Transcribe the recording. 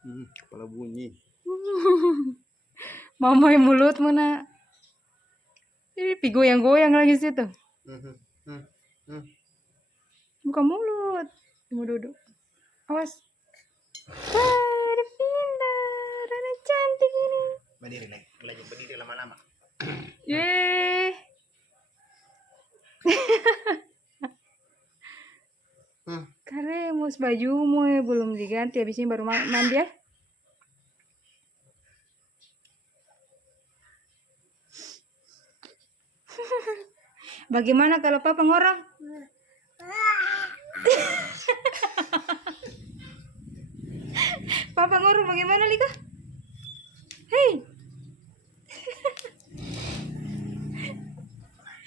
Kepala bunyi. Mama yang mulut mana? Ini goyang-goyang lagi situ. Buka mulut. Mau duduk. Awas. Wah, pintar. Anak cantik ini. Berdiri, Nek. Belajar berdiri lama-lama. Yeay. Karemus bajumu belum diganti, habis ini baru mandi ya. Bagaimana kalau papa ngorong? Papa ngorong bagaimana, Lika? Hei.